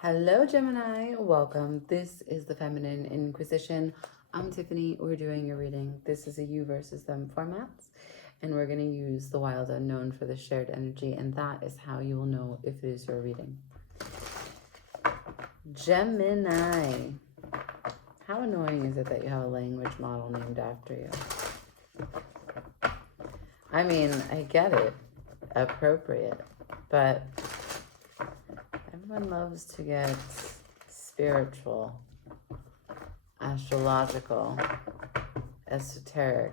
Hello, Gemini. Welcome. This is the Feminine Inquisition. I'm Tiffany. We're doing your reading. This is a you versus them formats, and we're going to use the wild unknown for the shared energy, and that is how you will know if it is your reading. Gemini. How annoying is it that you have a language model named after you? I mean, I get it. Appropriate. But everyone loves to get spiritual, astrological, esoteric,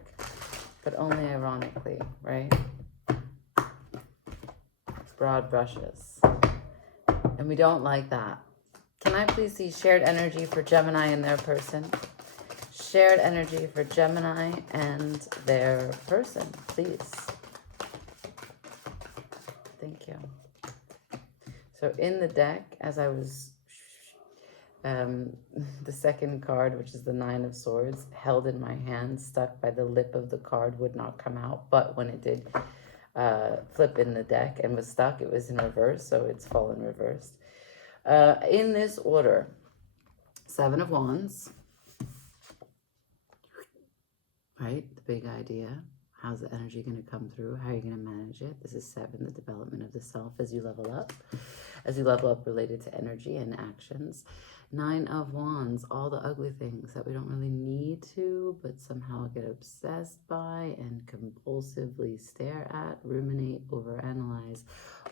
but only ironically, right? Broad brushes. And we don't like that. Can I please see shared energy for Gemini and their person? Shared energy for Gemini and their person, please. Thank you. So in the deck, as I was, the second card, which is the Nine of Swords, held in my hand, stuck by the lip of the card, would not come out. But when it did flip in the deck and was stuck, it was in reverse, so it's fallen reversed. In this order, Seven of Wands, right? The big idea. How's the energy going to come through? How are you going to manage it? This is 7, the development of the self as you level up. As you level up related to energy and actions. 9 of Wands, all the ugly things that we don't really need to, but somehow get obsessed by and compulsively stare at, ruminate, overanalyze,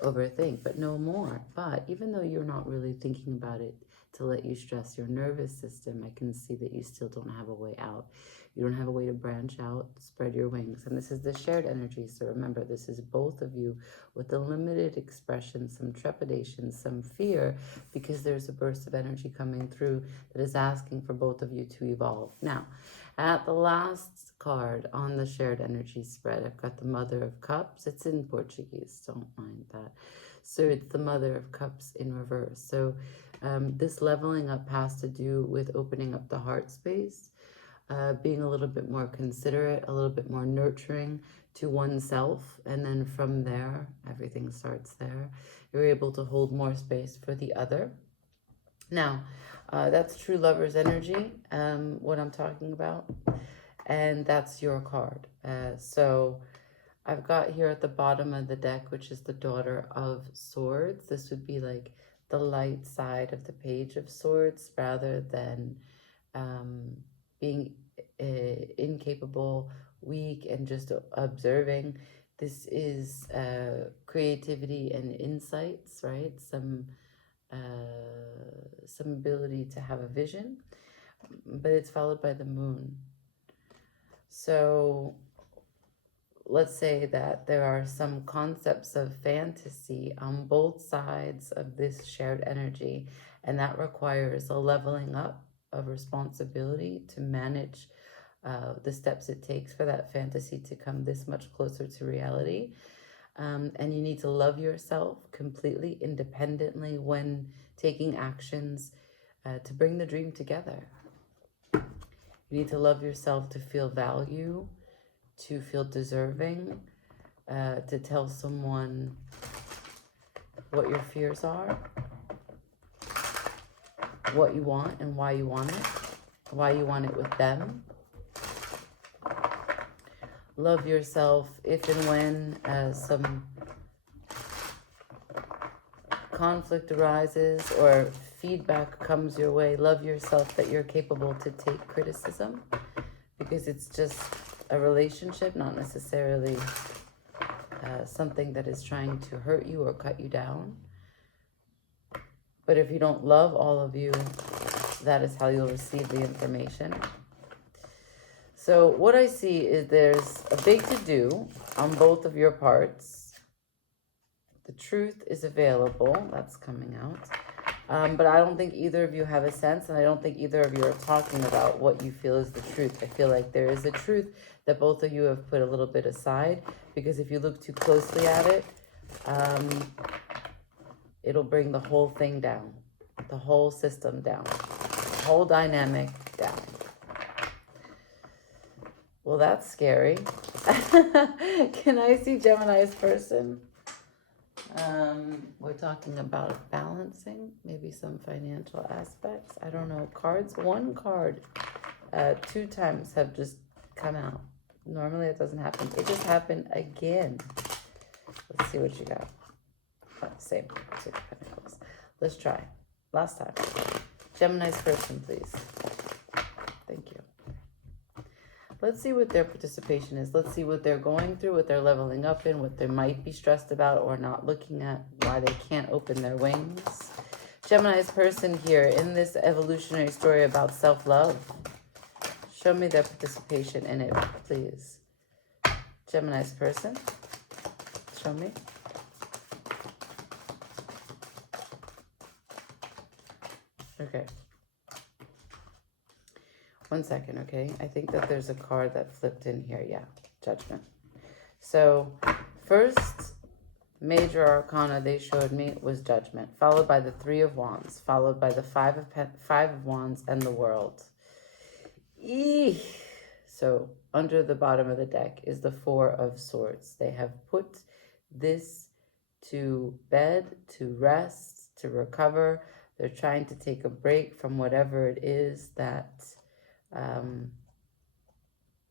overthink, but no more. But even though you're not really thinking about it to let you stress your nervous system, I can see that you still don't have a way out. You don't have a way to branch out, spread your wings. And this is the shared energy. So remember, this is both of you with a limited expression, some trepidation, some fear, because there's a burst of energy coming through that is asking for both of you to evolve. Now, at the last card on the shared energy spread, I've got the Mother of Cups. It's in Portuguese, don't mind that. So it's the Mother of Cups in reverse. So this leveling up has to do with opening up the heart space. Being a little bit more considerate, a little bit more nurturing to oneself. And then from there, everything starts there. You're able to hold more space for the other. Now, that's true lover's energy, what I'm talking about. And that's your card. So I've got here at the bottom of the deck, which is the Daughter of Swords. This would be like the light side of the Page of Swords rather than being incapable, weak, and just observing. This is creativity and insights, right? Some ability to have a vision, but it's followed by the moon. So let's say that there are some concepts of fantasy on both sides of this shared energy, and that requires a leveling up of responsibility to manage the steps it takes for that fantasy to come this much closer to reality. And you need to love yourself completely, independently when taking actions to bring the dream together. You need to love yourself to feel value, to feel deserving, to tell someone what your fears are, what you want and why you want it with them. Love yourself if and when some conflict arises or feedback comes your way. Love yourself that you're capable to take criticism, because it's just a relationship, not necessarily something that is trying to hurt you or cut you down. But if you don't love all of you, that is how you'll receive the information. So what I see is there's a big to-do on both of your parts. The truth is available. That's coming out. But I don't think either of you have a sense, and I don't think either of you are talking about what you feel is the truth. I feel like there is a truth that both of you have put a little bit aside, because if you look too closely at it, it'll bring the whole thing down, the whole system down, the whole dynamic down. Well, that's scary. Can I see Gemini's person? We're talking about balancing, maybe some financial aspects. I don't know. Cards, one card, 2 times have just come out. Normally it doesn't happen. It just happened again. Let's see what you got. Same, 2 pentacles. Let's try. Last time. Gemini's person, please. Thank you. Let's see what their participation is. Let's see what they're going through, what they're leveling up in, what they might be stressed about or not looking at, why they can't open their wings. Gemini's person here in this evolutionary story about self-love. Show me their participation in it, please. Gemini's person. Show me. Okay. 1 second, okay? I think that there's a card that flipped in here. Yeah, Judgment. So, first major arcana they showed me was Judgment, followed by the 3 of Wands, followed by the 5 of Wands and the World. Eeeh. So, under the bottom of the deck is the 4 of Swords. They have put this to bed, to rest, to recover. They're trying to take a break from whatever it is that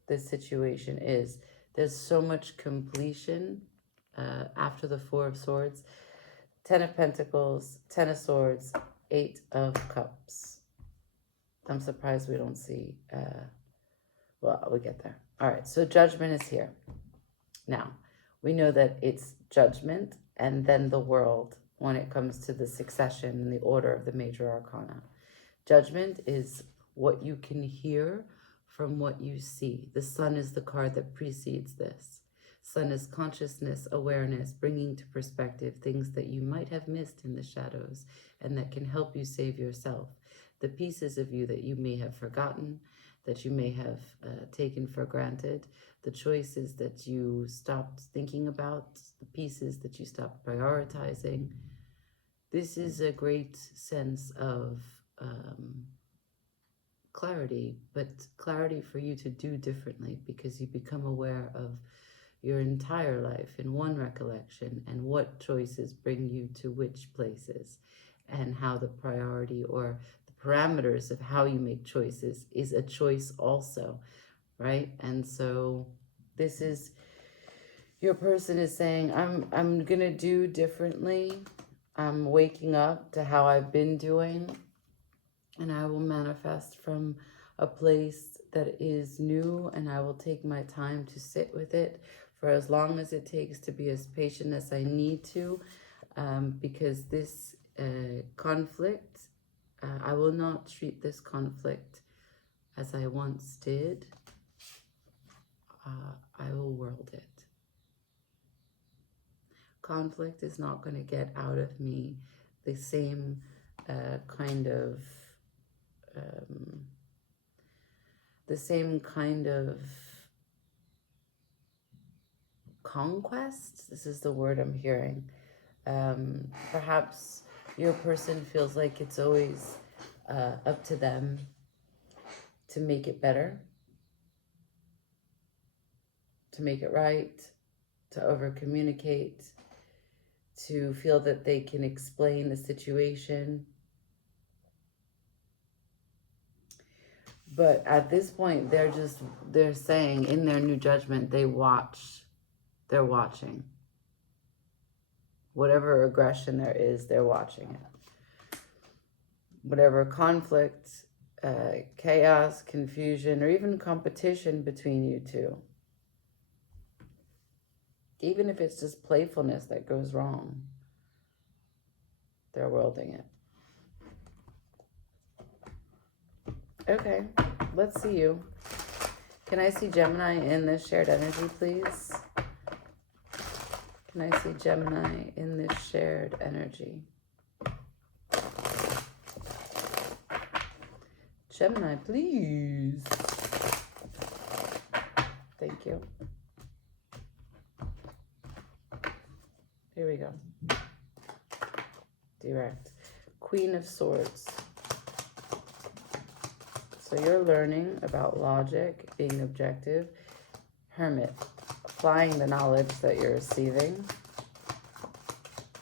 this situation is. There's so much completion after the 4 of Swords. 10 of Pentacles, 10 of Swords, 8 of Cups. I'm surprised we don't see, well, we'll get there. All right, so Judgment is here. Now, we know that it's Judgment and then the World when it comes to the succession and the order of the major arcana. Judgment is what you can hear from what you see. The Sun is the card that precedes this. Sun is consciousness, awareness, bringing to perspective things that you might have missed in the shadows and that can help you save yourself. The pieces of you that you may have forgotten, that you may have taken for granted, the choices that you stopped thinking about, the pieces that you stopped prioritizing. This is a great sense of clarity, but clarity for you to do differently because you become aware of your entire life in one recollection and what choices bring you to which places and how the priority or the parameters of how you make choices is a choice also, right? And so this is, your person is saying, I'm gonna do differently. I'm waking up to how I've been doing, and I will manifest from a place that is new, and I will take my time to sit with it for as long as it takes, to be as patient as I need to, because this conflict, I will not treat this conflict as I once did. I will world it. Conflict is not going to get out of me the same kind of conquest. This is the word I'm hearing. Perhaps your person feels like it's always up to them to make it better, to make it right, to over-communicate, to feel that they can explain the situation. But at this point, they're saying in their new judgment, they're watching. Whatever aggression there is, they're watching it. Whatever conflict, chaos, confusion, or even competition between you two. Even if it's just playfulness that goes wrong, they're worlding it. Okay, let's see you. Can I see Gemini in this shared energy, please? Can I see Gemini in this shared energy? Gemini, please. Thank you. Here we go. Direct. Queen of Swords. So you're learning about logic, being objective. Hermit. Applying the knowledge that you're receiving.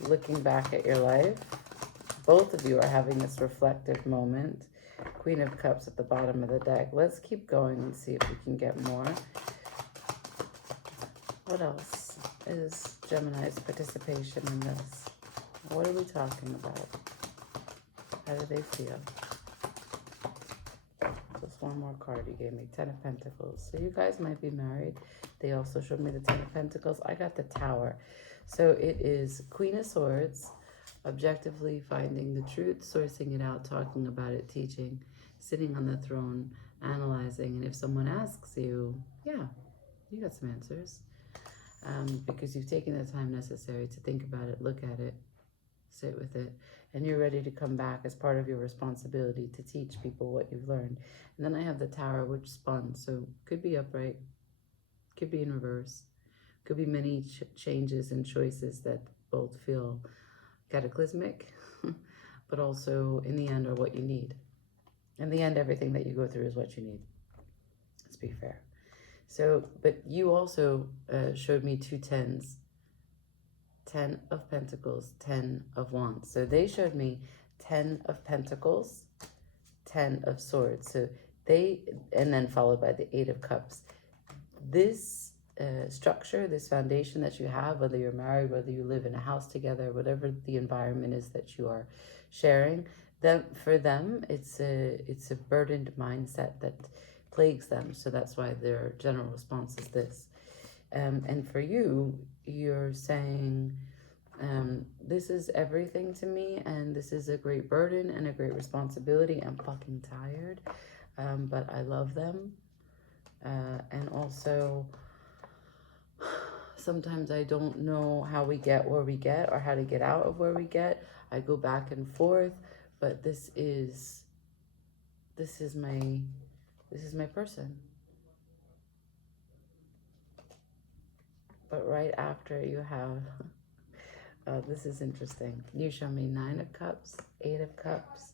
looking back at your life. Both of you are having this reflective moment. Queen of Cups at the bottom of the deck. Let's keep going and see if we can get more. What else is Gemini's participation in this? What are we talking about? How do they feel? Just one more card you gave me. 10 of Pentacles. So you guys might be married. They also showed me the 10 of Pentacles. I got the Tower. So it is Queen of Swords, objectively finding the truth, sourcing it out, talking about it, teaching, sitting on the throne, analyzing. And if someone asks you, yeah, you got some answers. Because you've taken the time necessary to think about it, look at it, sit with it, and you're ready to come back as part of your responsibility to teach people what you've learned. And then I have the Tower, which spun, so could be upright, could be in reverse, could be many changes and choices that both feel cataclysmic, but also in the end are what you need. In the end, everything that you go through is what you need. Let's be fair. So, but you also showed me 2 10s. 10 of Pentacles, 10 of Wands. So they showed me 10 of Pentacles, 10 of Swords. So they, and then followed by the 8 of Cups. This structure, this foundation that you have, whether you're married, whether you live in a house together, whatever the environment is that you are sharing, then for them, it's a burdened mindset that plagues them. So that's why their general response is this. And for you, you're saying, this is everything to me, and this is a great burden and a great responsibility. I'm fucking tired, but I love them. And also, sometimes I don't know how we get where we get or how to get out of where we get. I go back and forth, but this is my person. But right after you have, this is interesting. You show me 9 of Cups, 8 of Cups,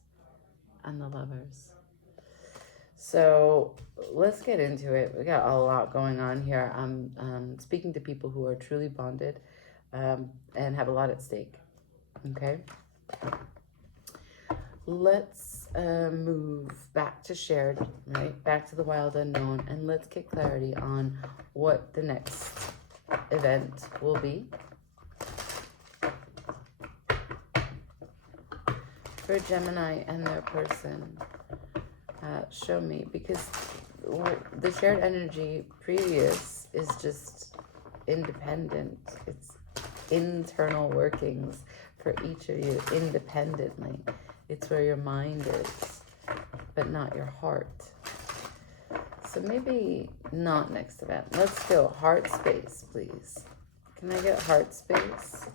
and the Lovers. So let's get into it. We got a lot going on here. I'm speaking to people who are truly bonded and have a lot at stake. Okay. Let's move back to shared, right? Back to the wild unknown, and let's get clarity on what the next event will be for Gemini and their person. Show me, because the shared energy previous is just independent. It's internal workings for each of you independently. It's where your mind is, but not your heart. So maybe not next event. Let's go heart space, please. Can I get heart space?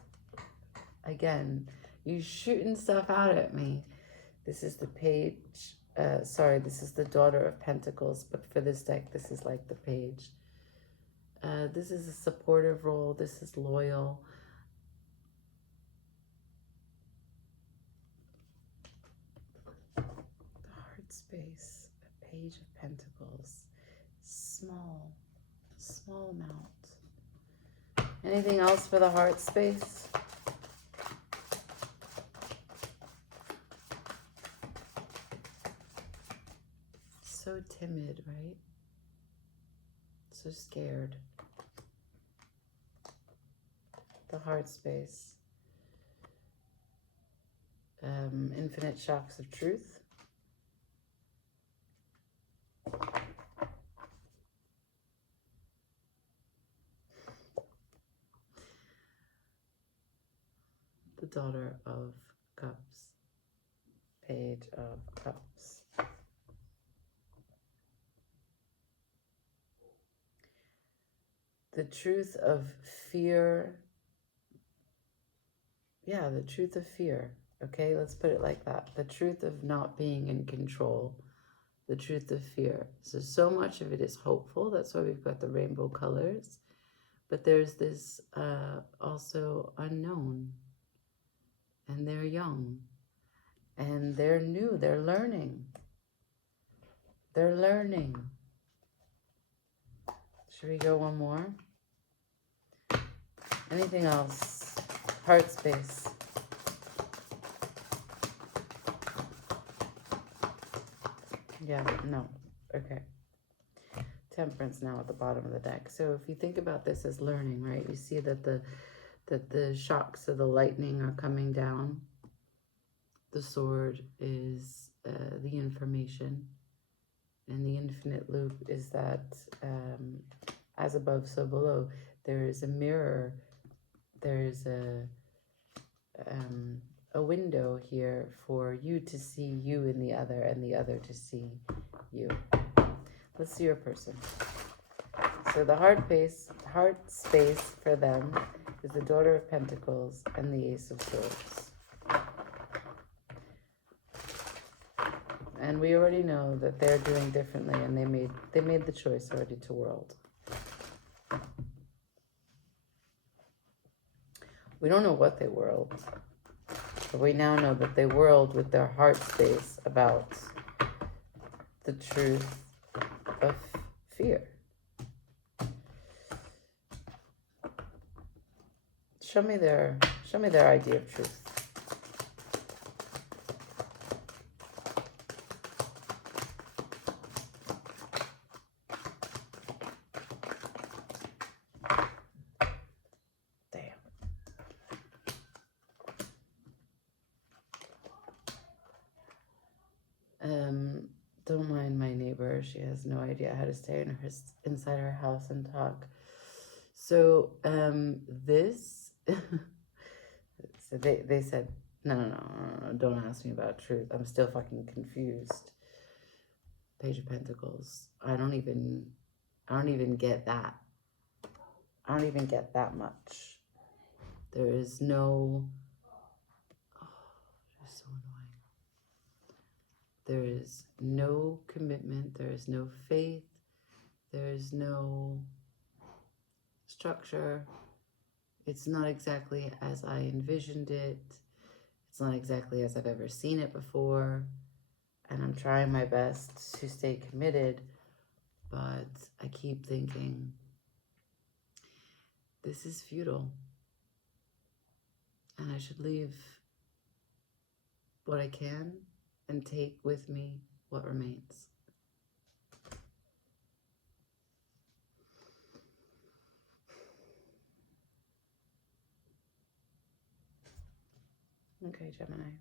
Again, you shooting stuff out at me. This is the page. Sorry, this is the Daughter of Pentacles, but for this deck, this is like the page. This is a supportive role. This is loyal. The heart space, a Page of Pentacles. Small amount. Anything else for the heart space? So timid, right? So scared. The heart space. Infinite shocks of truth. The Daughter of Cups. Page of Cups. The truth of fear. Yeah, the truth of fear. Okay, let's put it like that. The truth of not being in control. The truth of fear. So much of it is hopeful. That's why we've got the rainbow colors. But there's this also unknown. And they're young. And they're new. They're learning. They're learning. Should we go one more? Anything else? Heart space. Yeah, no. Okay. Temperance now at the bottom of the deck. So if you think about this as learning, right? You see that the shocks of the lightning are coming down. The sword is the information. And the infinite loop is that as above, so below. There is a mirror. There's a window here for you to see you in the other and the other to see you. Let's see your person. So the heart space for them is the Daughter of Pentacles and the Ace of Swords. And we already know that they're doing differently, and they made the choice already to world. We don't know what they whirled, but we now know that they whirled with their heart space about the truth of fear. Show me their idea of truth. Don't mind my neighbor. She has no idea how to stay inside her house and talk. So, this, so they said, no, don't ask me about truth. I'm still fucking confused. Page of Pentacles. I don't even get that. I don't even get that much. There is no, that's so annoying. There is no commitment. There is no faith. There is no structure. It's not exactly as I envisioned it. It's not exactly as I've ever seen it before. And I'm trying my best to stay committed, but I keep thinking, this is futile. And I should leave what I can and take with me what remains. Okay, Gemini.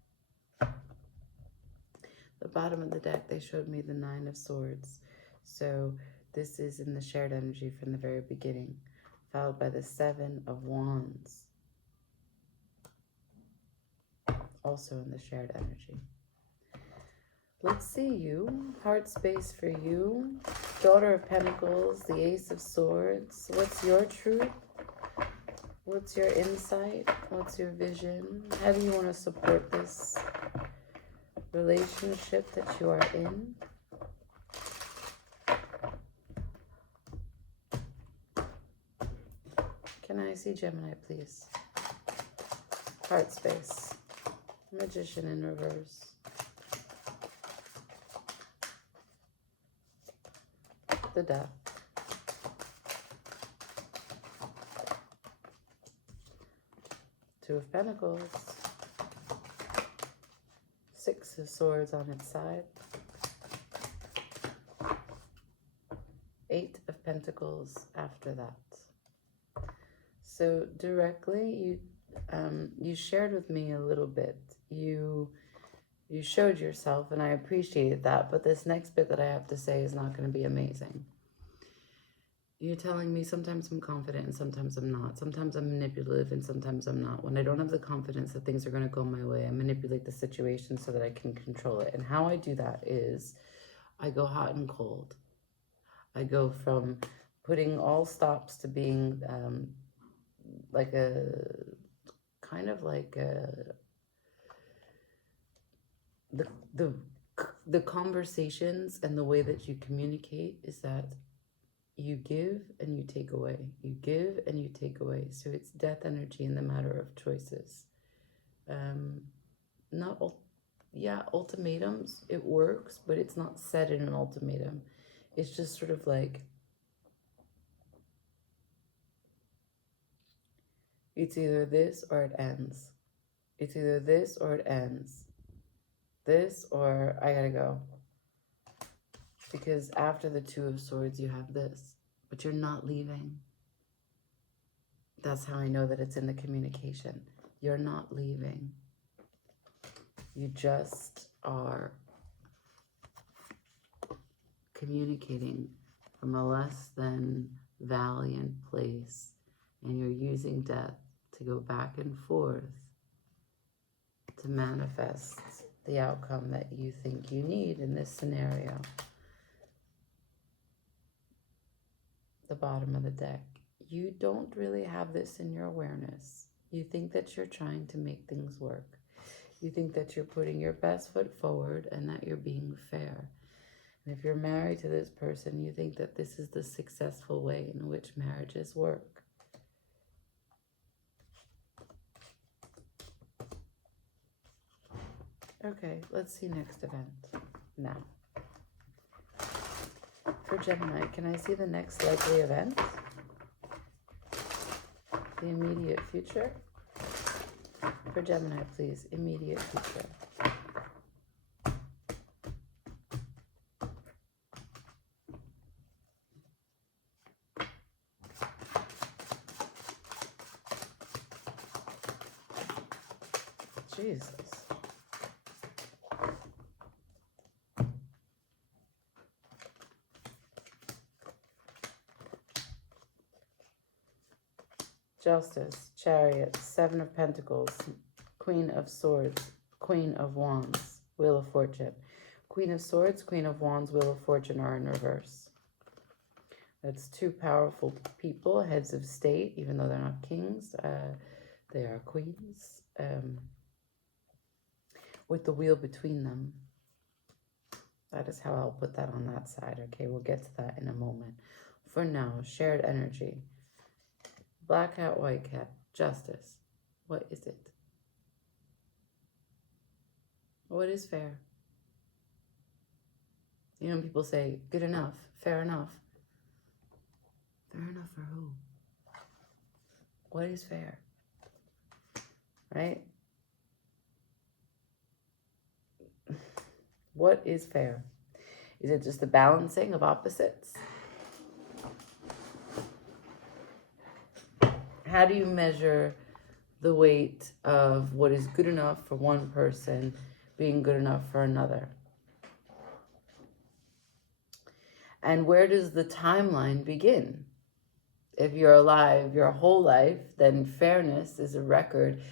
The bottom of the deck, they showed me the Nine of Swords. So this is in the shared energy from the very beginning, followed by the Seven of Wands, also in the shared energy. Let's see you. Heart space for you. Daughter of Pentacles, the Ace of Swords. What's your truth? What's your insight? What's your vision? How do you want to support this relationship that you are in? Can I see Gemini, please? Heart space. Magician in reverse. The Death. Two of Pentacles. Six of Swords on its side. Eight of Pentacles after that. So directly, you shared with me a little bit. You showed yourself, and I appreciated that. But this next bit that I have to say is not going to be amazing. You're telling me sometimes I'm confident and sometimes I'm not. Sometimes I'm manipulative and sometimes I'm not. When I don't have the confidence that things are going to go my way, I manipulate the situation so that I can control it. And how I do that is I go hot and cold. I go from putting all stops to being like a kind of like the conversations and the way that you communicate is that you give and you take away. You give and you take away. So it's death energy in the matter of choices. Ultimatums, it works, but it's not set in an ultimatum. It's just sort of like, it's either this or it ends. It's either this or it ends. This or I gotta go. Because after the Two of Swords, you have this. But you're not leaving. That's how I know that it's in the communication. You're not leaving. You just are communicating from a less than valiant place. And you're using death to go back and forth to manifest the outcome that you think you need in this scenario. The bottom of the deck. You don't really have this in your awareness. You think that you're trying to make things work. You think that you're putting your best foot forward and that you're being fair. And if you're married to this person, you think that this is the successful way in which marriages work. Okay, let's see next event now. For Gemini, can I see the next likely event? The immediate future. For Gemini, please, immediate future. Jesus. Justice, Chariot, Seven of Pentacles, Queen of Swords, Queen of Wands, Wheel of Fortune. Queen of Swords, Queen of Wands, Wheel of Fortune are in reverse. That's two powerful people, heads of state, even though they're not kings. They are queens. With the wheel between them. That is how I'll put that on that side. Okay, we'll get to that in a moment. For now, shared energy. Black cat, white cat, justice. What is it? What is fair? You know, people say, good enough, fair enough. Fair enough for who? What is fair? Right? What is fair? Is it just the balancing of opposites? How do you measure the weight of what is good enough for one person being good enough for another? And where does the timeline begin? If you're alive your whole life, then fairness is a record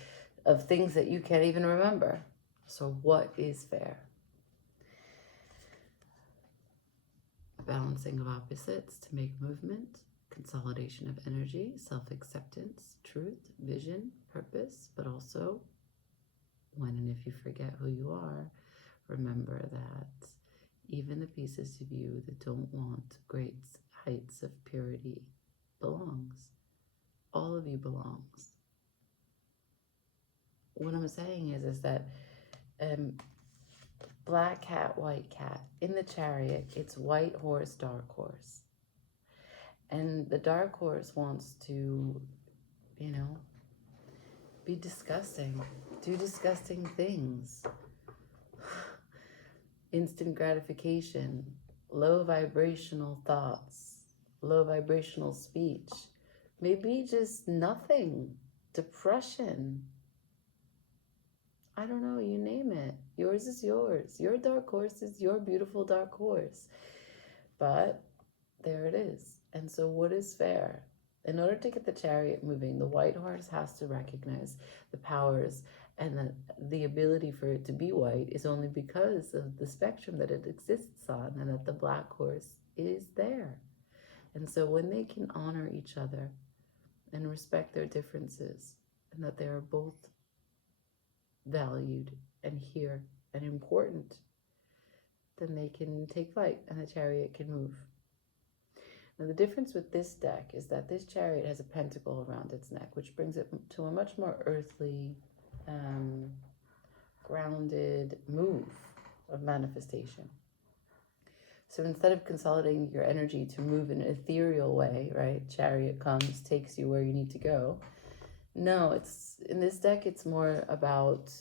of things that you can't even remember. So what is fair? Balancing of opposites to make movement. Consolidation of energy, self-acceptance, truth, vision, purpose, but also when and if you forget who you are, remember that even the pieces of you that don't want great heights of purity belongs. All of you belongs. What I'm saying is that black cat, white cat. In the Chariot, it's white horse, dark horse. And the dark horse wants to, you know, be disgusting, do disgusting things. Instant gratification, low vibrational thoughts, low vibrational speech, maybe just nothing, depression. I don't know, you name it. Yours is yours. Your dark horse is your beautiful dark horse. But there it is. And so what is fair? In order to get the Chariot moving, the white horse has to recognize the powers and the ability for it to be white is only because of the spectrum that it exists on and that the black horse is there. And so when they can honor each other and respect their differences and that they are both valued and here and important, then they can take flight and the Chariot can move. Now, the difference with this deck is that this Chariot has a pentacle around its neck, which brings it to a much more earthly, grounded move of manifestation. So instead of consolidating your energy to move in an ethereal way, right? Chariot comes, takes you where you need to go. No, it's in this deck, it's more about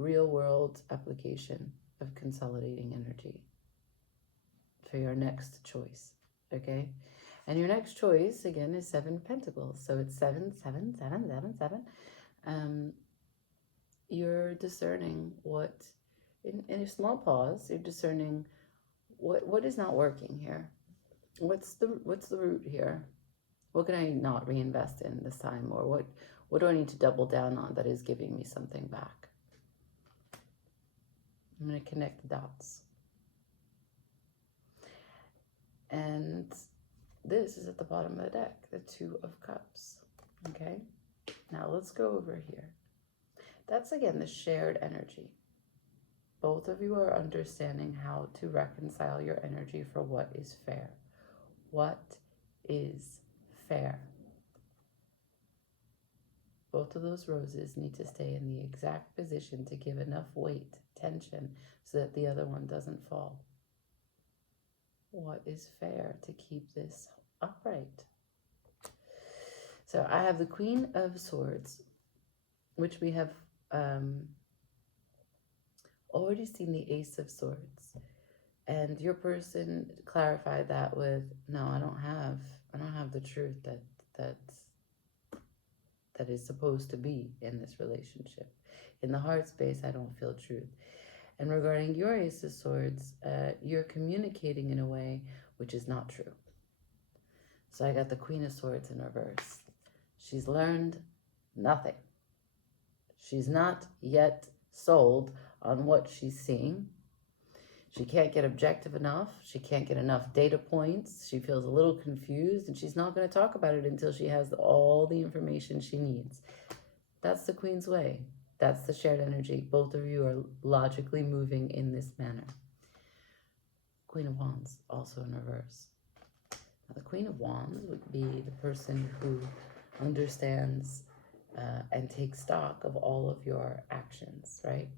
real world application of consolidating energy for your next choice, okay? And your next choice, again, is 7 Pentacles. So it's 7, 7, 7, 7, 7. You're discerning what, in a small pause, you're discerning what is not working here. What's the root here? What can I not reinvest in this time? Or what do I need to double down on that is giving me something back? I'm going to connect the dots. And this is at the bottom of the deck, the 2 of Cups. Okay? Now let's go over here. That's, again, the shared energy. Both of you are understanding how to reconcile your energy for what is fair. What is fair? Both of those roses need to stay in the exact position to give enough weight, tension, so that the other one doesn't fall. What is fair to keep this upright? So I have the Queen of Swords, which we have already seen the Ace of Swords. And your person clarified that with, no, I don't have the truth that is supposed to be in this relationship. In the heart space, I don't feel truth. And regarding your Ace of Swords, you're communicating in a way which is not true. So I got the Queen of Swords in reverse. She's learned nothing. She's not yet sold on what she's seeing. She can't get objective enough. She can't get enough data points. She feels a little confused, and she's not going to talk about it until she has all the information she needs. That's the Queen's way. That's the shared energy. Both of you are logically moving in this manner. Queen of Wands, also in reverse. Now, the Queen of Wands would be the person who understands and takes stock of all of your actions, right?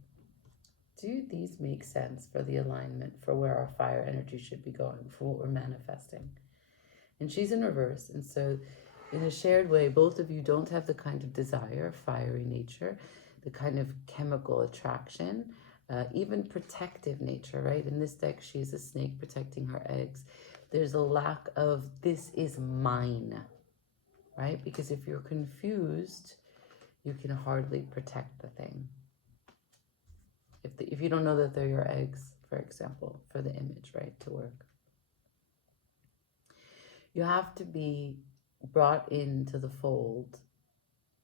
Do these make sense for the alignment for where our fire energy should be going, for what we're manifesting? And she's in reverse. And so in a shared way, both of you don't have the kind of desire, fiery nature, the kind of chemical attraction, even protective nature, right? In this deck, she's a snake protecting her eggs. There's a lack of, this is mine, right? Because if you're confused, you can hardly protect the thing. If you don't know that they're your eggs, for example, for the image, right, to work. You have to be brought into the fold,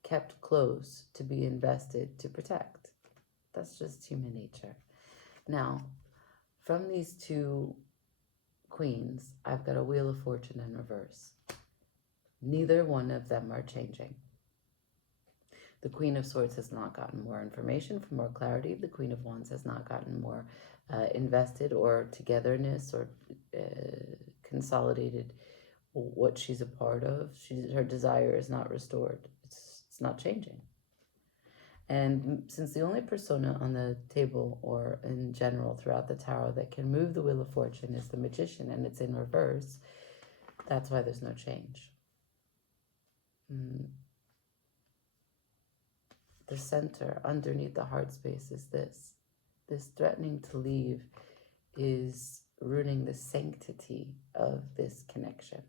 kept close, to be invested, to protect. That's just human nature. Now, from these 2 queens, I've got a Wheel of Fortune in reverse. Neither one of them are changing. The Queen of Swords has not gotten more information for more clarity. The Queen of Wands has not gotten more invested or togetherness or consolidated what she's a part of. Her desire is not restored. It's not changing. And since the only persona on the table or in general throughout the tarot that can move the Wheel of Fortune is the Magician, and it's in reverse, that's why there's no change. The center underneath the heart space is this. This threatening to leave is ruining the sanctity of this connection.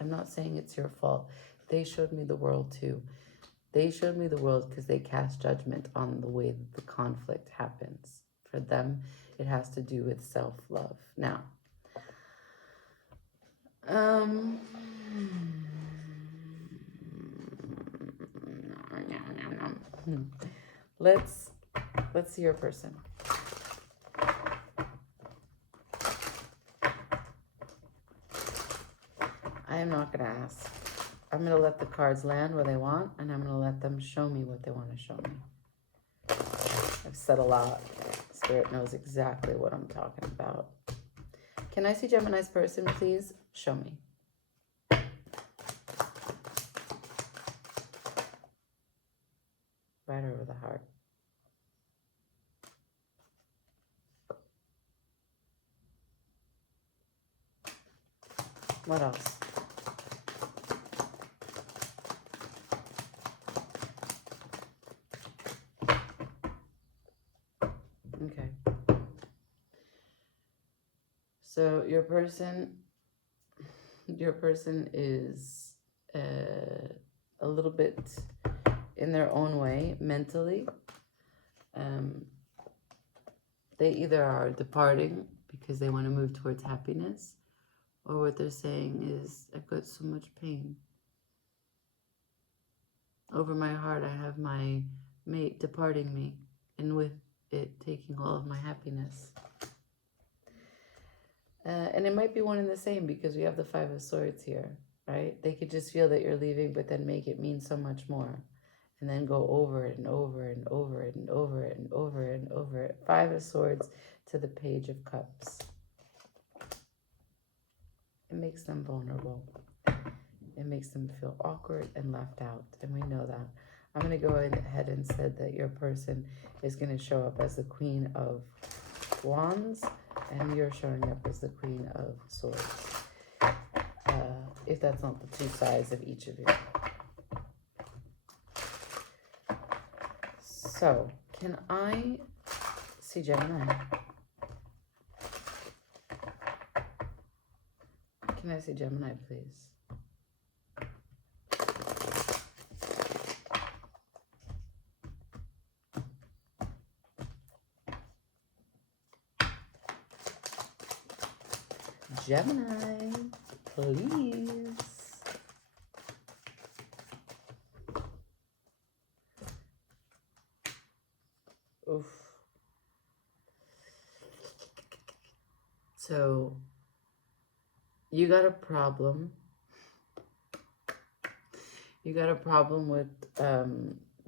I'm not saying it's your fault. They showed me the world too. They showed me the world because they cast judgment on the way that the conflict happens. For them, it has to do with self-love. Now, let's see your person. I am not going to ask. I'm going to let the cards land where they want, and I'm going to let them show me what they want to show me. I've said a lot. Spirit knows exactly what I'm talking about. Can I see Gemini's person, please? Show me. Right over the heart. What else? So your person is a little bit in their own way mentally. They either are departing because they want to move towards happiness, or what they're saying is, I've got so much pain. Over my heart, I have my mate departing me, and with it, taking all of my happiness. And it might be one and the same, because we have the Five of Swords here, right? They could just feel that you're leaving, but then make it mean so much more. And then go over it and over it and over it and over it and over it and over it. Five of Swords to the Page of Cups. It makes them vulnerable. It makes them feel awkward and left out. And we know that. I'm going to go ahead and say that your person is going to show up as the Queen of Wands. And you're showing up as the Queen of Swords. If that's not the two sides of each of you. So, can I see Gemini? Can I see Gemini, please? Gemini, please. Oof. So, you got a problem. You got a problem with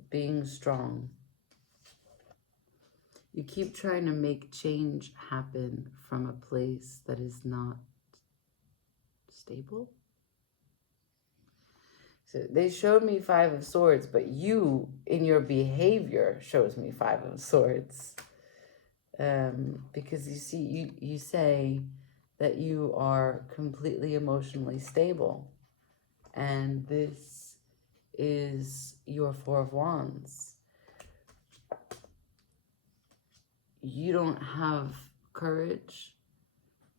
being strong. You keep trying to make change happen from a place that is not stable. So they showed me Five of Swords, but you, in your behavior, shows me Five of Swords. Because you see, you say that you are completely emotionally stable. And this is your Four of Wands. You don't have courage.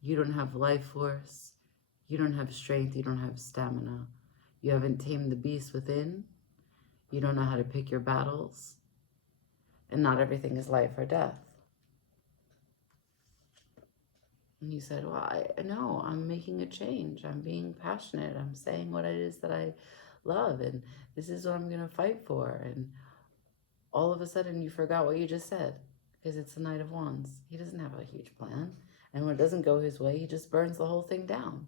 You don't have life force. You don't have strength. You don't have stamina. You haven't tamed the beast within. You don't know how to pick your battles. And not everything is life or death. And you said, well, I know I'm making a change. I'm being passionate. I'm saying what it is that I love. And this is what I'm going to fight for. And all of a sudden you forgot what you just said. Because it's the Knight of Wands. He doesn't have a huge plan. And when it doesn't go his way, he just burns the whole thing down.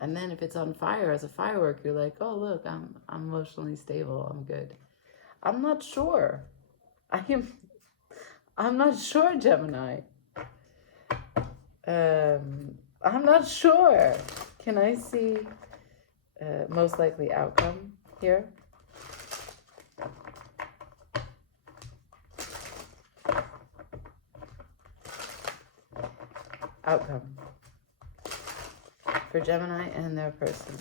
And then if it's on fire as a firework, you're like, oh, look, I'm emotionally stable. I'm good. I'm not sure. I'm not sure, Gemini. I'm not sure. Can I see most likely outcome here? Outcome for Gemini and their person.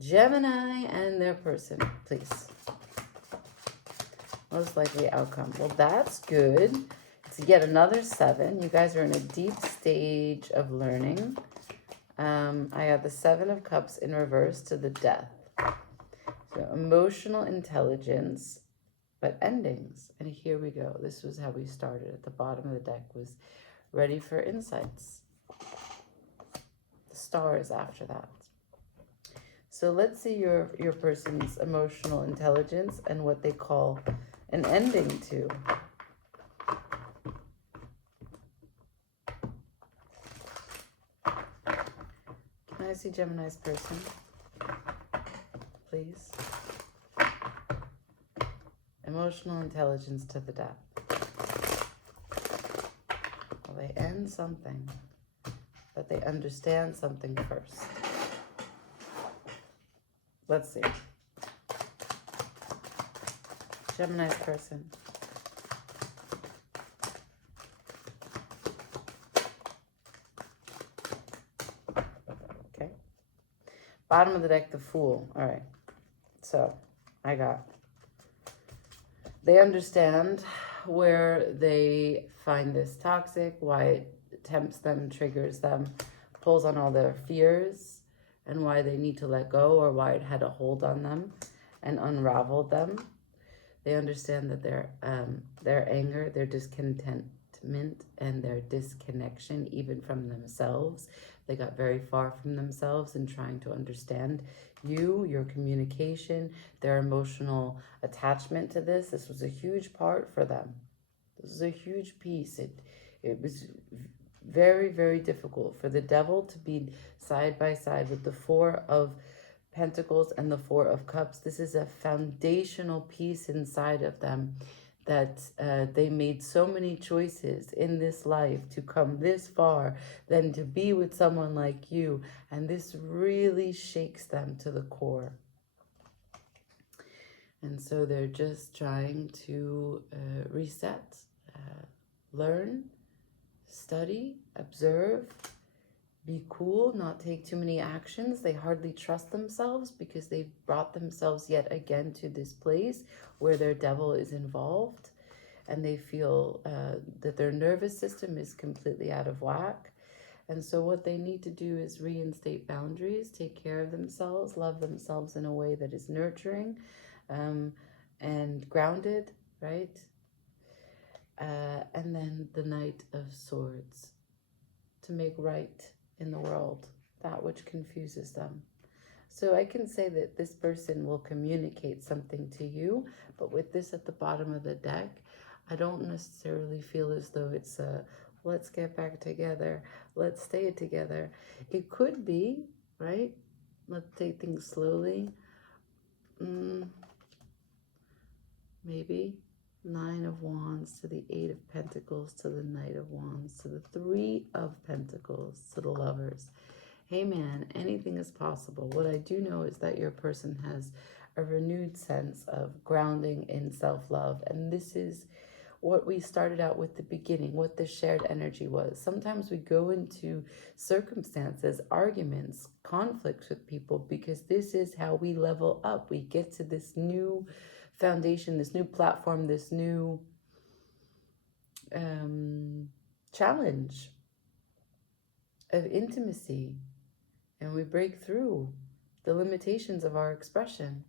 Gemini and their person, please. Most likely outcome. Well, that's good. It's yet another 7. You guys are in a deep stage of learning. I have the 7 of Cups in reverse to the Death. So emotional intelligence, but endings. And here we go. This was how we started. At the bottom of the deck was ready for insights. The stars after that. So let's see your person's emotional intelligence and what they call an ending to. Can I see Gemini's person, please? Emotional intelligence to the Death. Well, they end something, but they understand something first. Let's see. Gemini's person. Okay. Bottom of the deck, the Fool. All right. So, I got They understand where they find this toxic, why it tempts them, triggers them, pulls on all their fears, and why they need to let go, or why it had a hold on them and unraveled them. They understand that their anger, their discontentment, and their disconnection, even from themselves, they got very far from themselves in trying to understand you, your communication, their emotional attachment to this. This was a huge part for them. This is a huge piece. It was very, very difficult for the devil to be side by side with the Four of Pentacles and the Four of Cups. This is a foundational piece inside of them that they made so many choices in this life to come this far, then to be with someone like you. And this really shakes them to the core. And so they're just trying to reset, learn, study, observe, be cool, not take too many actions. They hardly trust themselves because they've brought themselves yet again to this place where their devil is involved, and they feel that their nervous system is completely out of whack. And so what they need to do is reinstate boundaries, take care of themselves, love themselves in a way that is nurturing and grounded, right? And then the Knight of Swords, to make right in the world that which confuses them. So I can say that this person will communicate something to you, but with this at the bottom of the deck, I don't necessarily feel as though it's a let's get back together, let's stay together. It could be, right? Let's take things slowly. Maybe Nine of Wands to the Eight of Pentacles to the Knight of Wands to the Three of Pentacles to the Lovers. Hey man, anything is possible. What I do know is that your person has a renewed sense of grounding in self-love. And this is what we started out with the beginning, what the shared energy was. Sometimes we go into circumstances, arguments, conflicts with people because this is how we level up. We get to this new foundation, this new platform, this new challenge of intimacy, and we break through the limitations of our expression,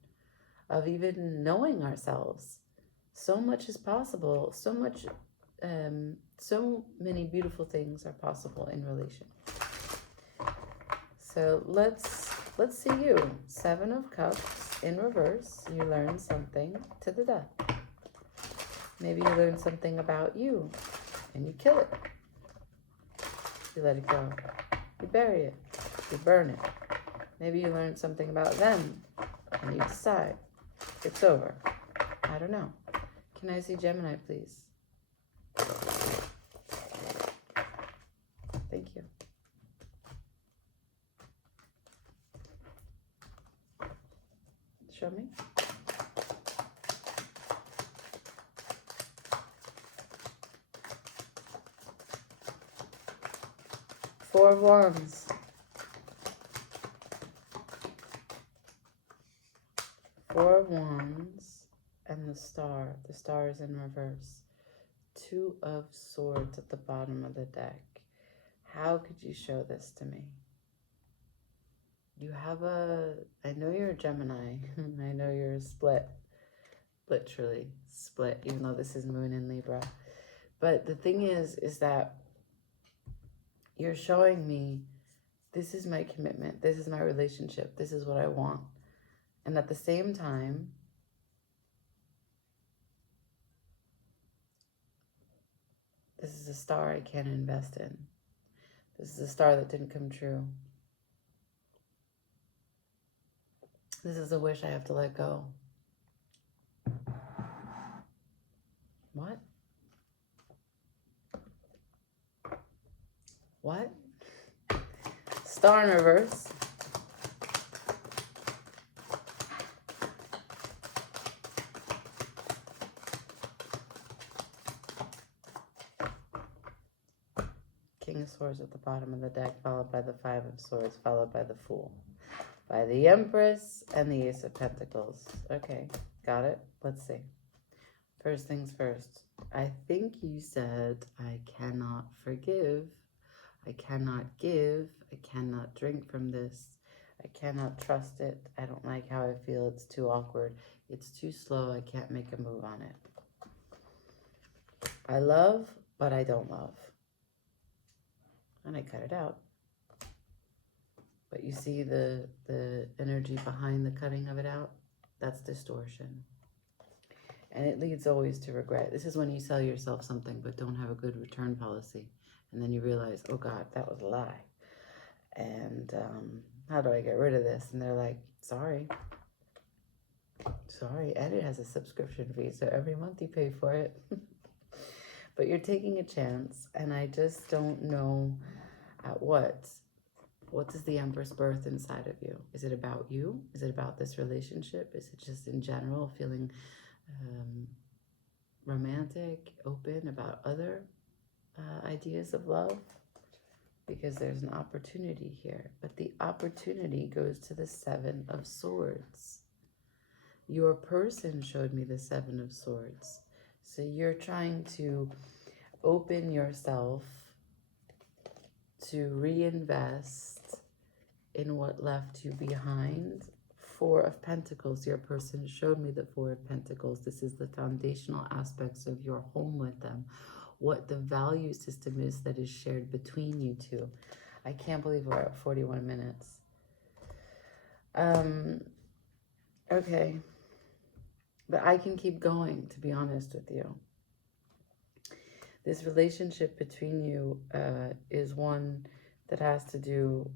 of even knowing ourselves. So much is possible. So many beautiful things are possible in relation. So let's see you. Seven of Cups in reverse. You learn something to the death. Maybe you learn something about you and you kill it. You let it go. You bury it. You burn it. Maybe you learn something about them and you decide it's over. I don't know. Can I see Gemini, please? Thank you. Show me. Four of Wands. Four of Wands and the Star. The Star is in reverse. Two of Swords at the bottom of the deck. How could you show this to me? You have I know you're a Gemini. I know you're a split. Literally split, even though this is Moon in Libra. But the thing is that you're showing me this is my commitment. This is my relationship. This is what I want. And at the same time, this is a star I can't invest in. This is a star that didn't come true. This is a wish I have to let go. What? What? Star in reverse. King of Swords at the bottom of the deck, followed by the Five of Swords, followed by the Fool, by the Empress, and the Ace of Pentacles. Okay, got it. Let's see. First things first. I think you said, I cannot forgive. I cannot give. I cannot drink from this. I cannot trust it. I don't like how I feel. It's too awkward. It's too slow. I can't make a move on it. I love, but I don't love. And I cut it out. But you see the energy behind the cutting of it out? That's distortion. And it leads always to regret. This is when you sell yourself something but don't have a good return policy. And then you realize, oh God, that was a lie. And how do I get rid of this? And they're like, sorry. And it has a subscription fee, so every month you pay for it. But you're taking a chance, and I just don't know at what. What does the Empress birth inside of you? Is it about you? Is it about this relationship? Is it just in general feeling romantic, open about other ideas of love? Because there's an opportunity here. But the opportunity goes to the Seven of Swords. Your person showed me the Seven of Swords. So you're trying to open yourself to reinvest in what left you behind. Four of Pentacles. Your person showed me the Four of Pentacles. This is the foundational aspects of your home with them. What the value system is that is shared between you two. I can't believe we're at 41 minutes. Okay. But I can keep going, to be honest with you. This relationship between you is one that has to do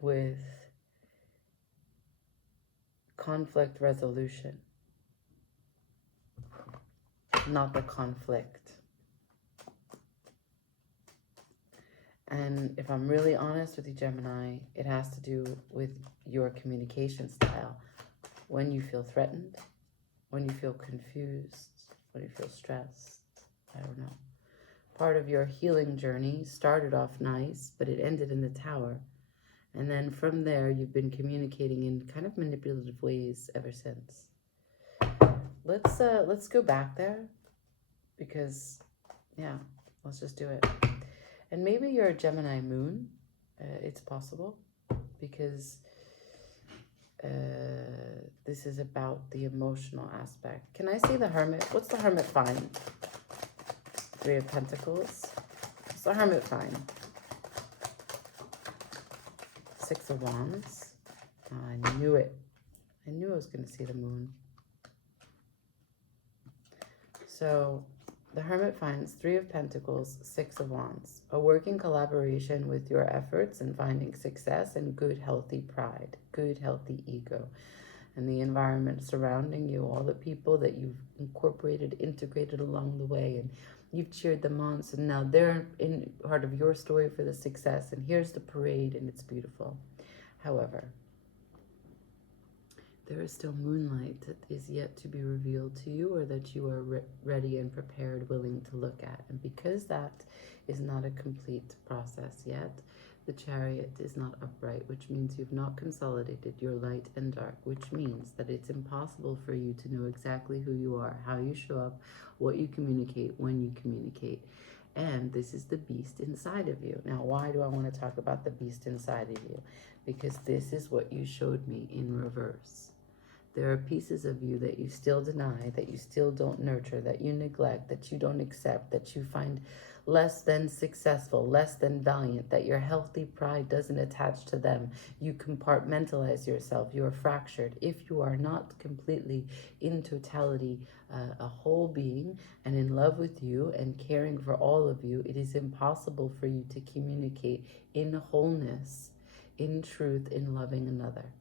with conflict resolution, not the conflict. And if I'm really honest with you, Gemini, it has to do with your communication style. When you feel threatened, when you feel confused, when you feel stressed, I don't know. Part of your healing journey started off nice, but it ended in the Tower. And then from there, you've been communicating in kind of manipulative ways ever since. Let's go back there, because, yeah, let's just do it. And maybe you're a Gemini moon. It's possible, because this is about the emotional aspect. Can I say the Hermit? What's the Hermit find? Three of Pentacles. What's the Hermit find? Six of Wands. Oh, I knew it. I knew I was going to see the moon. So the Hermit finds Three of Pentacles, Six of Wands. A working collaboration with your efforts in finding success and good, healthy pride, good, healthy ego. And the environment surrounding you, all the people that you've incorporated, integrated along the way, and you've cheered them on. So now they're in part of your story for the success. And here's the parade, and it's beautiful. However, there is still moonlight that is yet to be revealed to you, or that you are ready and prepared, willing to look at. And because that is not a complete process yet, the Chariot is not upright, which means you've not consolidated your light and dark, which means that it's impossible for you to know exactly who you are, how you show up, what you communicate, when you communicate. And this is the beast inside of you. Now, why do I want to talk about the beast inside of you? Because this is what you showed me in reverse. There are pieces of you that you still deny, that you still don't nurture, that you neglect, that you don't accept, that you find less than successful, less than valiant, that your healthy pride doesn't attach to them. You compartmentalize yourself. You are fractured. If you are not completely in totality a whole being and in love with you and caring for all of you, it is impossible for you to communicate in wholeness, in truth, in loving another.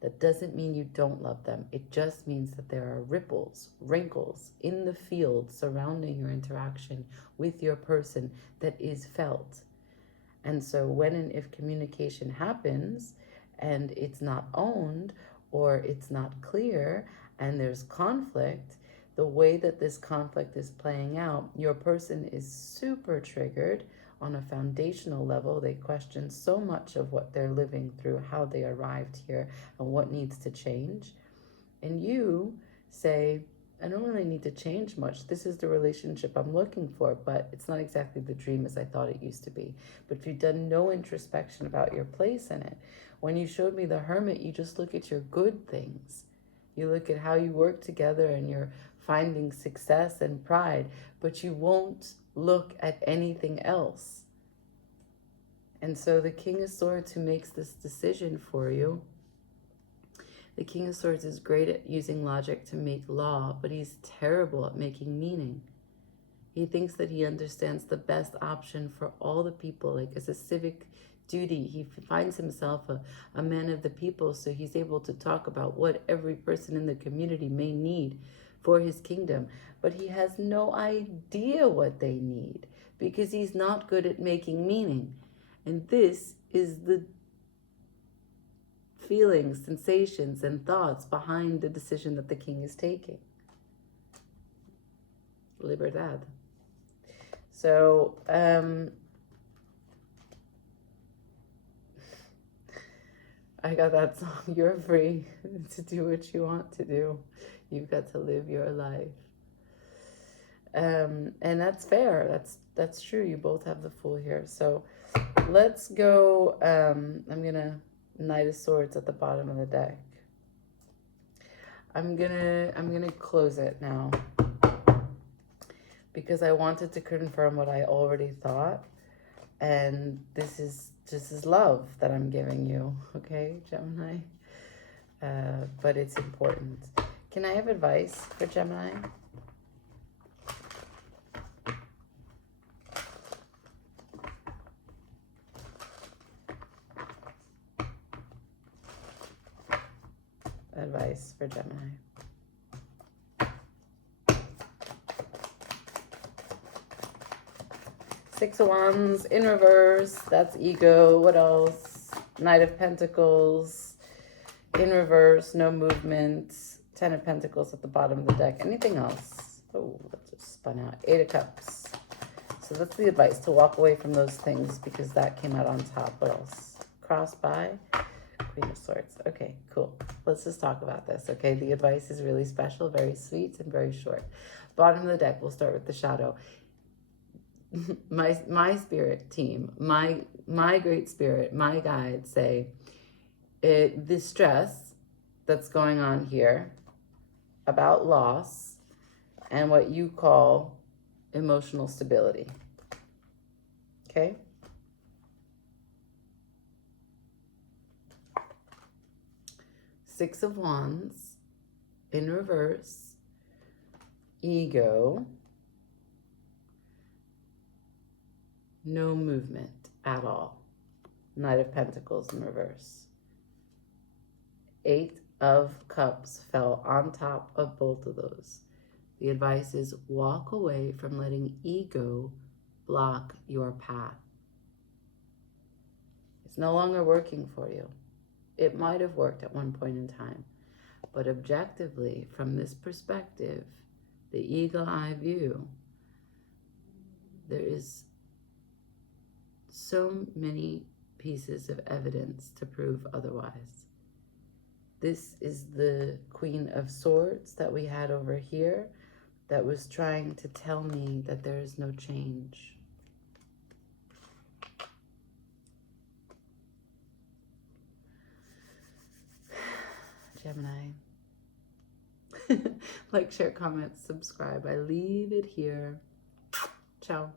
That doesn't mean you don't love them. It just means that there are ripples, wrinkles in the field surrounding your interaction with your person that is felt. And so when and if communication happens and it's not owned, or it's not clear, and there's conflict, the way that this conflict is playing out, your person is super triggered on a foundational level. They question so much of what they're living through, how they arrived here, and what needs to change. And you say, I don't really need to change much. This is the relationship I'm looking for, but it's not exactly the dream as I thought it used to be. But if you've done no introspection about your place in it, when you showed me the Hermit, you just look at your good things. You look at how you work together and you're finding success and pride, but you won't look at anything else. And so the King of Swords, who makes this decision for you, the King of Swords is great at using logic to make law, but he's terrible at making meaning. He thinks that he understands the best option for all the people, like as a civic duty. He finds himself a man of the people, so he's able to talk about what every person in the community may need for his kingdom. But he has no idea what they need because he's not good at making meaning. And this is the feelings, sensations, and thoughts behind the decision that the king is taking. Libertad. So, I got that song, you're free to do what you want to do. You've got to live your life. And that's fair. That's true. You both have the Fool here. So let's go. I'm going to Knight of Swords at the bottom of the deck. I'm gonna close it now because I wanted to confirm what I already thought, and this is love that I'm giving you, okay, Gemini? But it's important. Can I have advice for Gemini? Advice for Gemini. Six of Wands in reverse. That's ego. What else? Knight of Pentacles in reverse. No movement. 10 of Pentacles at the bottom of the deck. Anything else? Oh, that just spun out. 8 of Cups. So that's the advice, to walk away from those things because that came out on top. What else? Cross by. Queen of Swords. Okay, cool. Let's just talk about this, okay? The advice is really special, very sweet, and very short. Bottom of the deck, we'll start with the shadow. my spirit team, my great spirit, my guides say, the stress that's going on here about loss and what you call emotional stability, okay? Six of Wands in reverse, ego, no movement at all. Knight of Pentacles in reverse. 8 of Cups fell on top of both of those. The advice is walk away from letting ego block your path. It's no longer working for you. It might have worked at one point in time, but objectively, from this perspective, the eagle eye view, there is so many pieces of evidence to prove otherwise. This is the Queen of Swords that we had over here that was trying to tell me that there is no change. Gemini. Like, share, comment, subscribe. I leave it here. Ciao.